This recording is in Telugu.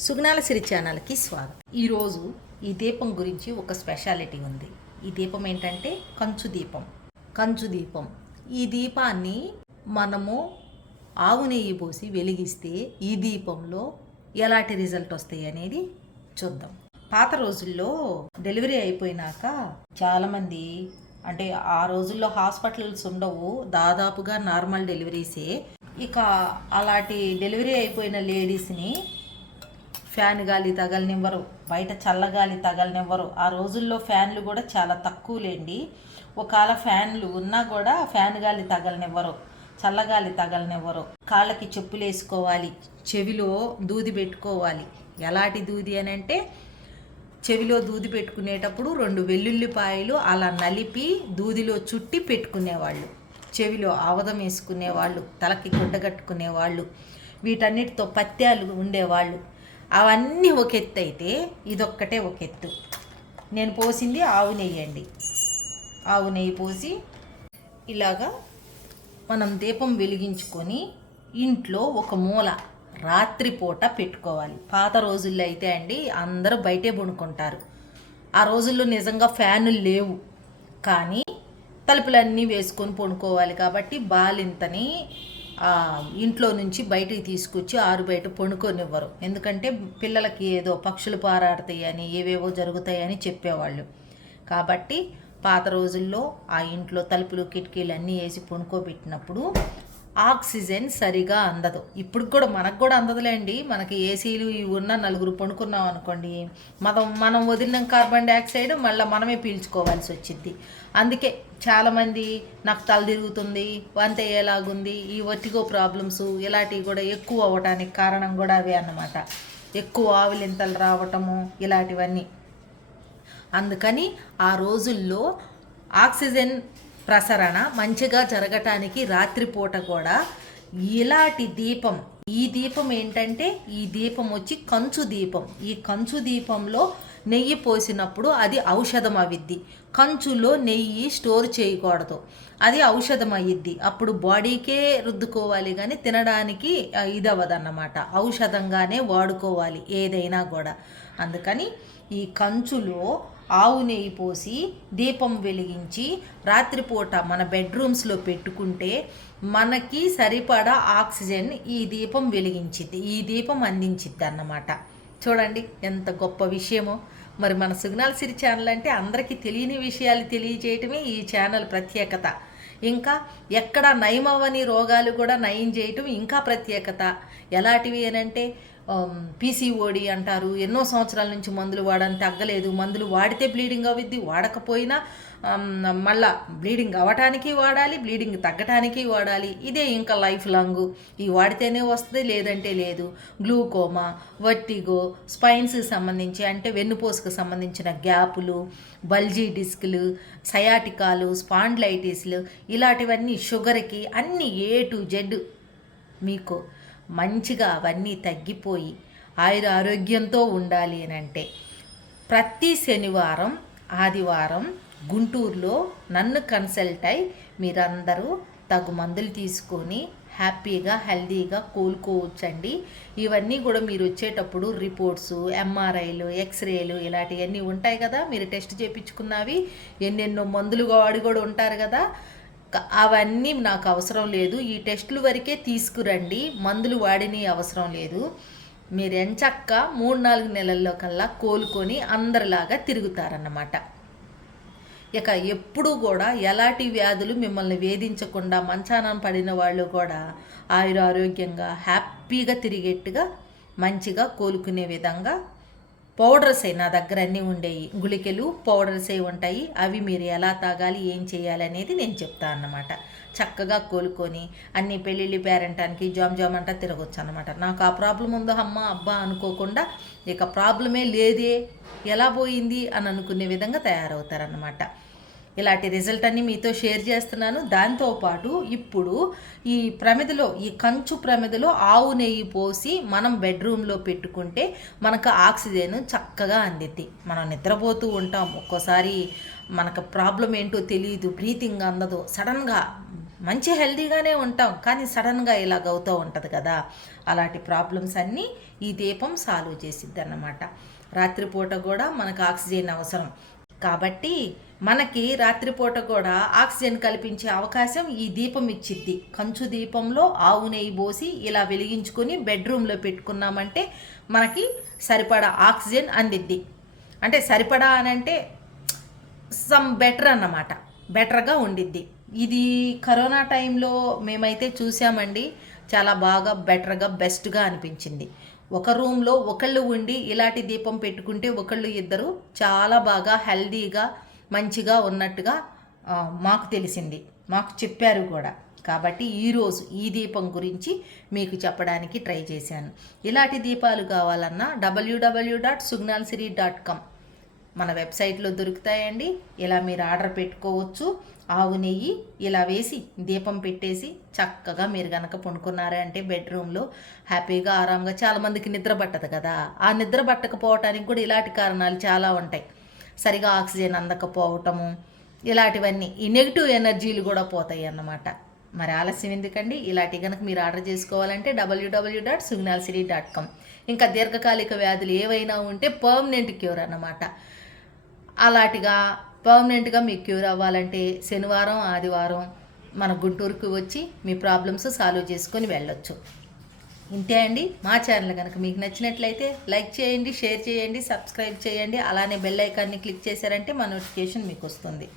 సుగుణాల సిరి ఛానల్కి స్వాగతం. ఈరోజు ఈ దీపం గురించి ఒక స్పెషాలిటీ ఉంది. ఈ దీపం ఏంటంటే కంచు దీపం. ఈ దీపాన్ని మనము ఆవు నెయ్యి పోసి వెలిగిస్తే ఈ దీపంలో ఎలాంటి రిజల్ట్ వస్తాయి అనేది చూద్దాం. పాత రోజుల్లో డెలివరీ అయిపోయినాక చాలామంది, అంటే ఆ రోజుల్లో హాస్పిటల్స్ ఉండవు, దాదాపుగా నార్మల్ డెలివరీసే. ఇక అలాంటి డెలివరీ అయిపోయిన లేడీస్ని ఫ్యాన్ గాలి తగలనివ్వరు, బయట చల్లగాలి తగలనివ్వరు. ఆ రోజుల్లో ఫ్యాన్లు కూడా చాలా తక్కువలేండి. ఒకవేళ ఫ్యాన్లు ఉన్నా కూడా ఫ్యాన్ గాలి తగలనివ్వరు, చల్లగాలి తగలనివ్వరు. కాళ్ళకి చెప్పులు వేసుకోవాలి, చెవిలో దూది పెట్టుకోవాలి. ఎలాంటి దూది అని అంటే, చెవిలో దూది పెట్టుకునేటప్పుడు 2 వెల్లుల్లిపాయలు అలా నలిపి దూదిలో చుట్టి పెట్టుకునేవాళ్ళు. చెవిలో ఆవదం వేసుకునేవాళ్ళు, తలకి గుడ్డ కట్టుకునేవాళ్ళు, వీటన్నిటితో పత్యాలు ఉండేవాళ్ళు. అవన్నీ ఒక ఎత్తు అయితే ఇదొక్కటే ఒక ఎత్తు. నేను పోసింది ఆవు నెయ్యి అండి. ఆవు నెయ్యి పోసి ఇలాగా మనం దీపం వెలిగించుకొని ఇంట్లో ఒక మూల రాత్రిపూట పెట్టుకోవాలి. పాత రోజుల్లో అయితే అండి అందరూ బయటే పడుకుంటారు. ఆ రోజుల్లో నిజంగా ఫ్యానులు లేవు, కానీ తలుపులన్నీ వేసుకొని పడుకోవాలి. కాబట్టి బాలింతని ఇంట్లో నుంచి బయటికి తీసుకొచ్చి ఆరు బయట పడుకోనివ్వరు. ఎందుకంటే పిల్లలకి ఏదో పక్షులు పారాడతాయని, ఏవేవో జరుగుతాయని చెప్పేవాళ్ళు. కాబట్టి పాత రోజుల్లో ఆ ఇంట్లో తలుపులు కిటికీలు అన్నీ వేసి పడుకోబెట్టినప్పుడు ఆక్సిజన్ సరిగా అందదు. ఇప్పుడు కూడా మనకు కూడా అందదులేండి. మనకి ఏసీలు ఇవి ఉన్న 4 పడుకున్నాం అనుకోండి, మనం వదిలిన కార్బన్ డైఆక్సైడ్ మళ్ళీ మనమే పీల్చుకోవాల్సి వచ్చింది. అందుకే చాలామంది నాకు తల తిరుగుతుంది, వంత ఎలాగుంది, ఈ వర్టిగో ప్రాబ్లమ్స్ ఇలాంటివి కూడా ఎక్కువ అవ్వటానికి కారణం కూడా అవే అన్నమాట. ఎక్కువ ఆవులింతలు రావటము ఇలాంటివన్నీ. అందుకని ఆ రోజుల్లో ఆక్సిజన్ ప్రసరణ మంచిగా జరగటానికి రాత్రిపూట కూడా ఇలాంటి దీపం, ఈ దీపం ఏంటంటే ఈ దీపం వచ్చి కంచు దీపం. ఈ కంచు దీపంలో నెయ్యి పోసినప్పుడు అది ఔషధం అవిద్ది. కంచులో నెయ్యి స్టోర్ చేయకూడదు, అది ఔషధం అయ్యిద్ది. అప్పుడు బాడీకే రుద్దుకోవాలి, కానీ తినడానికి ఇది అవ్వదన్నమాట. ఔషధంగానే వాడుకోవాలి ఏదైనా కూడా. అందుకని ఈ కంచులో ఆవు నెయ్యి పోసి దీపం వెలిగించి రాత్రిపూట మన బెడ్రూమ్స్లో పెట్టుకుంటే మనకి సరిపడా ఆక్సిజన్ ఈ దీపం వెలిగించిద్ది, ఈ దీపం అందించిద్ది అన్నమాట. చూడండి ఎంత గొప్ప విషయమో. మరి మన సుగుణాల సిరి ఛానల్ అంటే అందరికీ తెలియని విషయాలు తెలియజేయటమే ఈ ఛానల్ ప్రత్యేకత. ఇంకా ఎక్కడ నయమవని రోగాలు కూడా నయం చేయటం ఇంకా ప్రత్యేకత. ఎలాంటివి అనంటే పీసీఓడి అంటారు, ఎన్నో సంవత్సరాల నుంచి మందులు వాడని తగ్గలేదు, మందులు వాడితే బ్లీడింగ్ అవ్విద్ది, వాడకపోయినా మళ్ళా బ్లీడింగ్ అవ్వటానికి వాడాలి, బ్లీడింగ్ తగ్గటానికి వాడాలి. ఇదే ఇంకా లైఫ్ లాంగ్. ఈ వాడితేనే వస్తుంది, లేదంటే లేదు. గ్లూకోమా, వర్టిగో, స్పైన్స్కి సంబంధించి అంటే వెన్నుపోసుకు సంబంధించిన గ్యాపులు, బల్జీ డిస్క్లు, సయాటికాలు, స్పాండ్లైటిస్లు ఇలాంటివన్నీ, షుగర్కి అన్నీ A to Z మీకు మంచిగా అవన్నీ తగ్గిపోయి ఆరోగ్యంతో ఉండాలి అని అంటే ప్రతి శనివారం ఆదివారం గుంటూరులో నన్ను కన్సల్ట్ అయి మీరందరూ తగు మందులు తీసుకొని హ్యాపీగా హెల్దీగా కోలుకోవచ్చండి. ఇవన్నీ కూడా మీరు వచ్చేటప్పుడు రిపోర్ట్స్, MRIలు, ఎక్స్రేలు ఇలాంటివన్నీ ఉంటాయి కదా, మీరు టెస్ట్ చేయించుకున్నవి, ఎన్నెన్నో మందులు వాడి కూడా ఉంటారు కదా. అవన్నీ నాకు అవసరం లేదు, ఈ టెస్టుల వరకే తీసుకురండి, మందులు వాడిని అవసరం లేదు. మీరు ఎంచక్క 3-4 నెలల్లో కల్లా కోలుకొని అందరిలాగా తిరుగుతారన్నమాట. ఇక ఎప్పుడూ కూడా ఎలాంటి వ్యాధులు మిమ్మల్ని వేధించకుండా మంచాన పడిన వాళ్ళు కూడా ఆరోగ్యంగా హ్యాపీగా తిరిగేట్టుగా మంచిగా కోలుకునే విధంగా పౌడర్స్ నా దగ్గర అన్నీ ఉండేవి. గుళికలు పౌడర్స్ ఉంటాయి, అవి మీరు ఎలా తాగాలి, ఏం చేయాలి అనేది నేను చెప్తాను అన్నమాట. చక్కగా కోలుకొని అన్ని పెళ్ళిళ్ళు పేరెంటానికి జామ్ అంటా తిరగొచ్చు అన్నమాట. నాకు ఆ ప్రాబ్లం ఉందో అమ్మ అబ్బా అనుకోకుండా, ఇక ప్రాబ్లమే లేదే ఎలా పోయింది అని అనుకునే విధంగా తయారవుతారన్నమాట. ఇలాంటి రిజల్ట్ అన్ని మీతో షేర్ చేస్తున్నాను. దాంతోపాటు ఇప్పుడు ఈ ప్రమిదలో, ఈ కంచు ప్రమిదలో ఆవు నెయ్యి పోసి మనం బెడ్రూమ్లో పెట్టుకుంటే మనకు ఆక్సిజన్ చక్కగా అందిద్ది. మనం నిద్రపోతూ ఉంటాం, ఒక్కోసారి మనకు ప్రాబ్లం ఏంటో తెలియదు, బ్రీతింగ్ అందదు, సడన్గా మంచి హెల్తీగానే ఉంటాం, కానీ సడన్గా ఇలాగ అవుతూ ఉంటుంది కదా. అలాంటి ప్రాబ్లమ్స్ అన్నీ ఈ దీపం సాల్వ్ చేసిద్ది అన్నమాట. రాత్రిపూట కూడా మనకు ఆక్సిజన్ అవసరం కాబట్టి మనకి రాత్రిపూట కూడా ఆక్సిజన్ కల్పించే అవకాశం ఈ దీపం ఇచ్చిద్ది. కంచు దీపంలో ఆవు నెయ్యి పోసి ఇలా వెలిగించుకొని బెడ్రూమ్లో పెట్టుకున్నామంటే మనకి సరిపడా ఆక్సిజన్ అందిద్ది. అంటే సరిపడా అనంటే సమ్ బెటర్ అన్నమాట, బెటర్గా ఉండిద్ది. ఇది కరోనా టైంలో మేమైతే చూసామండి, చాలా బాగా బెటర్గా బెస్ట్గా అనిపించింది. ఒక రూమ్లో ఒకళ్ళు ఉండి ఇలాంటి దీపం పెట్టుకుంటే ఒకళ్ళు ఇద్దరు చాలా బాగా హెల్దీగా మంచిగా ఉన్నట్టుగా మాకు తెలిసింది, మాకు చెప్పారు కూడా. కాబట్టి ఈరోజు ఈ దీపం గురించి మీకు చెప్పడానికి ట్రై చేశాను. ఇలాంటి దీపాలు కావాలన్నా www.sugnalsiri.com మన వెబ్సైట్లో దొరుకుతాయండి. ఇలా మీరు ఆర్డర్ పెట్టుకోవచ్చు. ఆవు నెయ్యి ఇలా వేసి దీపం పెట్టేసి చక్కగా మీరు కనుక పండుకున్నారే అంటే బెడ్రూమ్లో హ్యాపీగా ఆరాంగా, చాలామందికి నిద్ర పట్టదు కదా, ఆ నిద్ర పట్టకపోవటానికి కూడా ఇలాంటి కారణాలు చాలా ఉంటాయి. సరిగా ఆక్సిజన్ అందకపోవటము, ఇలాంటివన్నీ ఈ నెగిటివ్ ఎనర్జీలు కూడా పోతాయి అన్నమాట. మరి ఆలస్యం ఎందుకండి, ఇలాంటి కనుక మీరు ఆర్డర్ చేసుకోవాలంటే www.sugnalsiri.com. ఇంకా దీర్ఘకాలిక వ్యాధులు ఏవైనా ఉంటే పర్మనెంట్ క్యూర్ అన్నమాట. అలాంటిగా పర్మనెంట్గా మీకు క్యూర్ అవ్వాలంటే శనివారం ఆదివారం మన గుంటూరుకు వచ్చి మీ ప్రాబ్లమ్స్ సాల్వ్ చేసుకొని వెళ్ళొచ్చు. ఇంతే అండి. మా ఛానల్ కనుక మీకు నచ్చినట్లయితే లైక్ చేయండి, షేర్ చేయండి, సబ్స్క్రైబ్ చేయండి. అలానే బెల్ ఐకాన్ని క్లిక్ చేశారంటే మా నోటిఫికేషన్ మీకు వస్తుంది.